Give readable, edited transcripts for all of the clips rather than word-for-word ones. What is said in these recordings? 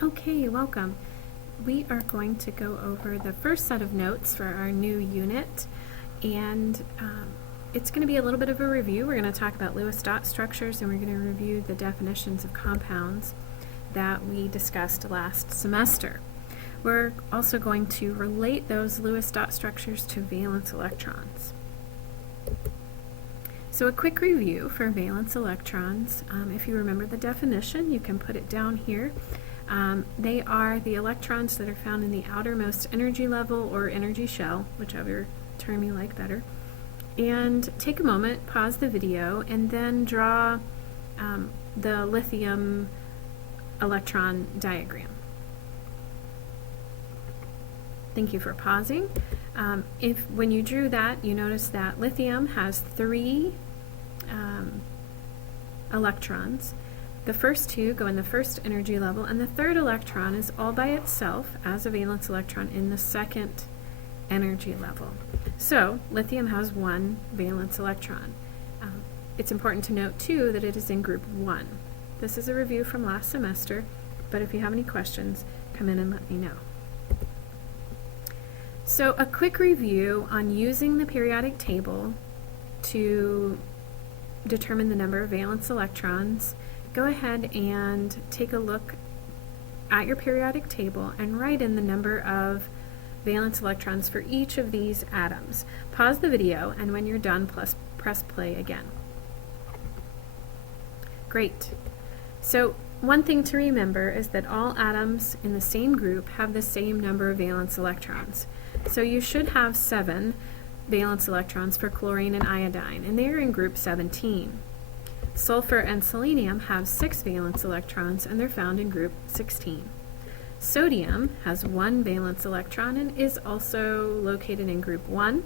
Okay, welcome. We are going to go over the first set of notes for our new unit, and it's going to be a little bit of a review. We're going to talk about Lewis dot structures, and we're going to review the definitions of compounds that we discussed last semester. We're also going to relate those Lewis dot structures to valence electrons. So a quick review for valence electrons. If you remember the definition, you can put it down here. They are the electrons that are found in the outermost energy level or energy shell, whichever term you like better. And take a moment, pause the video, and then draw the lithium electron diagram. Thank you for pausing. When you drew that, you notice that lithium has 3 electrons. The first 2 go in the first energy level, and the third electron is all by itself as a valence electron in the second energy level. So lithium has 1 valence electron. It's important to note too that it is in group 1. This is a review from last semester, but if you have any questions, come in and let me know. So a quick review on using the periodic table to determine the number of valence electrons. Go ahead and take a look at your periodic table and write in the number of valence electrons for each of these atoms. Pause the video, and when you're done, press play again. Great. So one thing to remember is that all atoms in the same group have the same number of valence electrons. So you should have 7 valence electrons for chlorine and iodine, and they are in group 17. Sulfur and selenium have 6 valence electrons, and they're found in group 16. Sodium has 1 valence electron and is also located in group 1.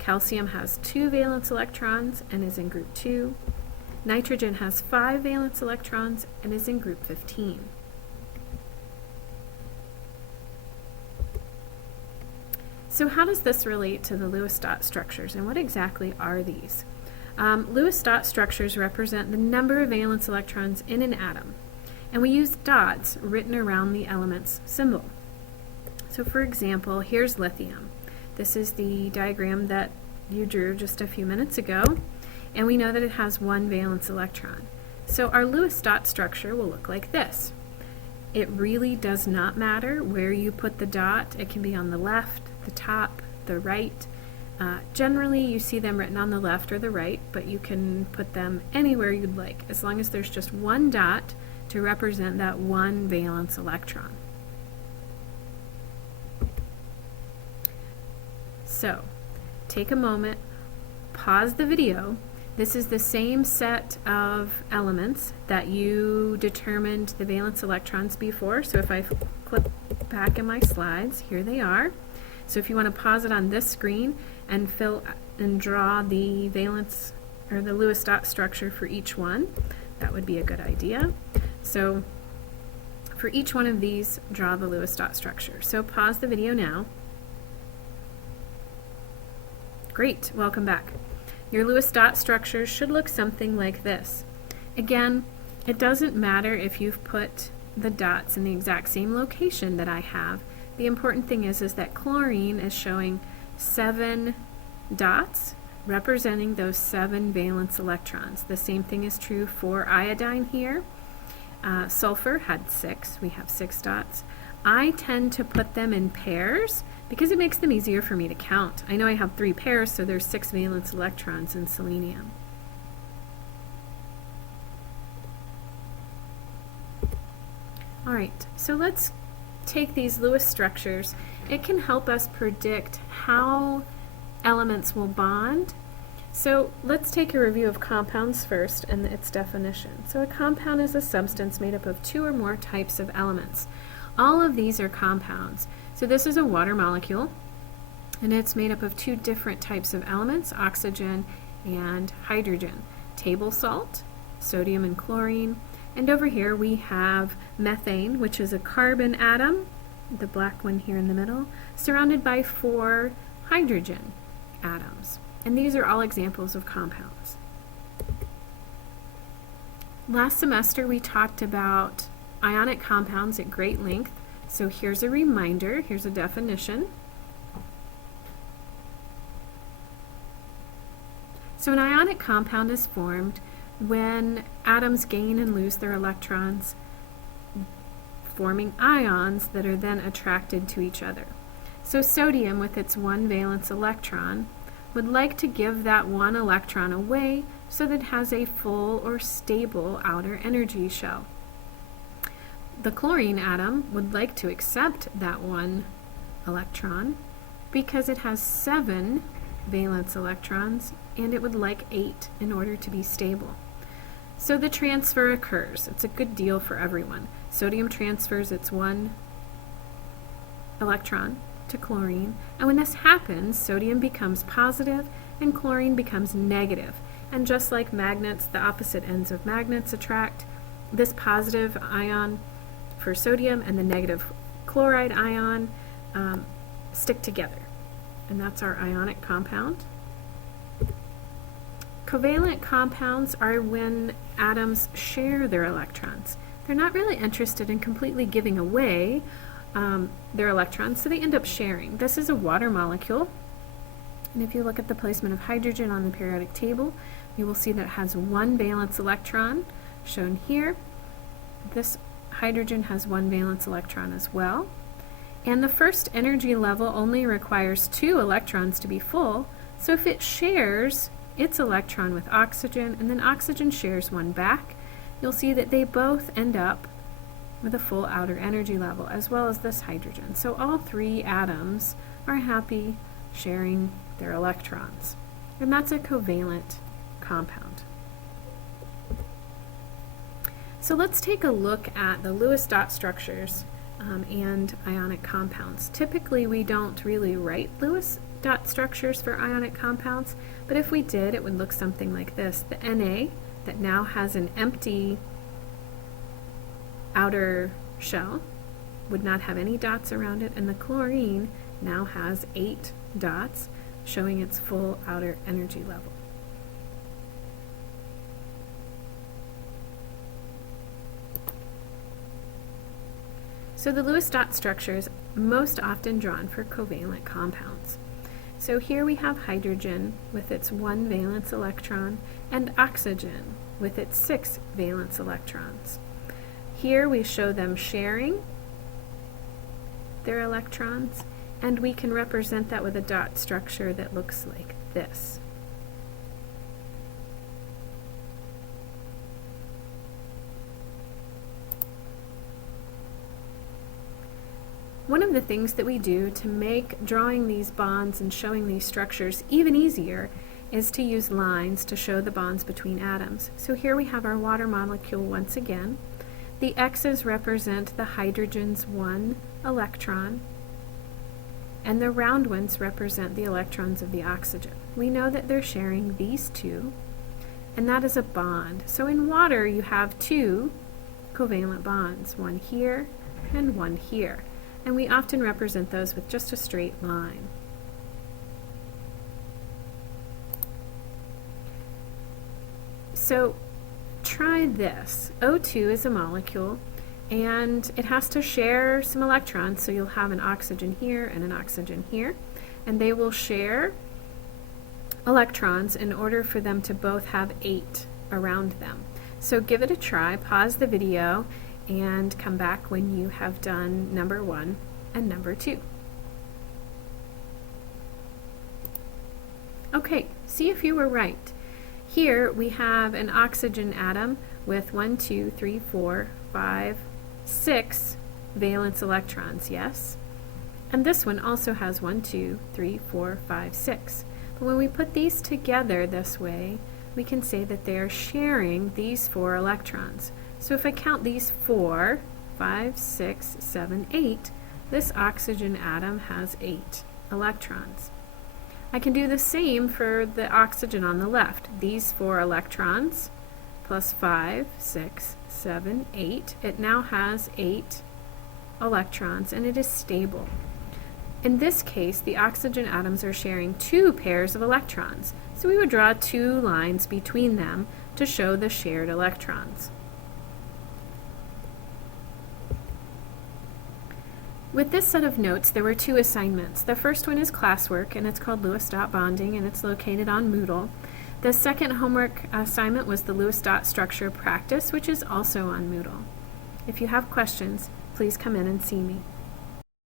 Calcium has 2 valence electrons and is in group 2. Nitrogen has 5 valence electrons and is in group 15. So how does this relate to the Lewis dot structures, and what exactly are these? Lewis dot structures represent the number of valence electrons in an atom, and we use dots written around the element's symbol. So for example, here's lithium. This is the diagram that you drew just a few minutes ago, and we know that it has 1 valence electron. So our Lewis dot structure will look like this. It really does not matter where you put the dot. It can be on the left, the top, the right. Generally, you see them written on the left or the right, but you can put them anywhere you'd like, as long as there's just 1 dot to represent that 1 valence electron. So, take a moment, pause the video. This is the same set of elements that you determined the valence electrons before. So if I click back in my slides, here they are. So if you want to pause it on this screen and draw the valence or the Lewis dot structure for each one, that would be a good idea. So for each one of these, draw the Lewis dot structure. So pause the video now. Great, welcome back. Your Lewis dot structure should look something like this. Again, it doesn't matter if you've put the dots in the exact same location that I have. The important thing is that chlorine is showing 7 dots representing those 7 valence electrons. The same thing is true for iodine here. Sulfur had 6. We have 6 dots. I tend to put them in pairs because it makes them easier for me to count. I know I have 3 pairs, so there's 6 valence electrons in selenium. All right, so let's take these Lewis structures. It can help us predict how elements will bond. So let's take a review of compounds first and its definition. So a compound is a substance made up of 2 or more types of elements. All of these are compounds. So this is a water molecule, and it's made up of 2 different types of elements, oxygen and hydrogen. Table salt, sodium and chlorine, and over here we have methane, which is a carbon atom, the black one here in the middle, surrounded by 4 hydrogen atoms. And these are all examples of compounds. Last semester we talked about ionic compounds at great length. So here's a reminder, here's a definition. So an ionic compound is formed when atoms gain and lose their electrons, forming ions that are then attracted to each other. So sodium, with its one valence electron, would like to give that one electron away so that it has a full or stable outer energy shell. The chlorine atom would like to accept that one electron because it has 7 valence electrons and it would like 8 in order to be stable. So the transfer occurs. It's a good deal for everyone. Sodium transfers its 1 electron to chlorine, and when this happens, sodium becomes positive and chlorine becomes negative. And just like magnets, the opposite ends of magnets attract, this positive ion for sodium and the negative chloride ion stick together. And that's our ionic compound. Covalent compounds are when atoms share their electrons. They're not really interested in completely giving away their electrons, so they end up sharing. This is a water molecule, and if you look at the placement of hydrogen on the periodic table, you will see that it has 1 valence electron, shown here. This hydrogen has 1 valence electron as well. And the first energy level only requires 2 electrons to be full, so if it shares its electron with oxygen, and then oxygen shares 1 back, you'll see that they both end up with a full outer energy level, as well as this hydrogen. So all 3 atoms are happy sharing their electrons. And that's a covalent compound. So let's take a look at the Lewis dot structures and ionic compounds. Typically we don't really write Lewis dot structures for ionic compounds, but if we did, it would look something like this. The Na, that now has an empty outer shell, would not have any dots around it, and the chlorine now has 8 dots, showing its full outer energy level. So the Lewis dot structure is most often drawn for covalent compounds. So here we have hydrogen with its 1 valence electron and oxygen with its 6 valence electrons. Here we show them sharing their electrons, and we can represent that with a dot structure that looks like this. One of the things that we do to make drawing these bonds and showing these structures even easier is to use lines to show the bonds between atoms. So here we have our water molecule once again. The X's represent the hydrogen's 1 electron, and the round ones represent the electrons of the oxygen. We know that they're sharing these 2, and that is a bond. So in water you have 2 covalent bonds, 1 here and 1 here. And we often represent those with just a straight line. So try this. O2 is a molecule, and it has to share some electrons, so you'll have an oxygen here and an oxygen here, and they will share electrons in order for them to both have 8 around them. So give it a try, pause the video, and come back when you have done number 1 and number 2. Okay, see if you were right. Here we have an oxygen atom with 1, 2, 3, 4, 5, 6 valence electrons, yes? And this one also has 1, 2, 3, 4, 5, 6. But when we put these together this way, we can say that they are sharing these 4 electrons. So if I count these 4, 5, 6, 7, 8, this oxygen atom has 8 electrons. I can do the same for the oxygen on the left. These 4 electrons plus 5, 6, 7, 8. It now has 8 electrons, and it is stable. In this case, the oxygen atoms are sharing 2 pairs of electrons. So we would draw 2 lines between them to show the shared electrons. With this set of notes, there were 2 assignments. The first one is classwork, and it's called Lewis dot bonding, and it's located on Moodle. The second homework assignment was the Lewis dot structure practice, which is also on Moodle. If you have questions, please come in and see me.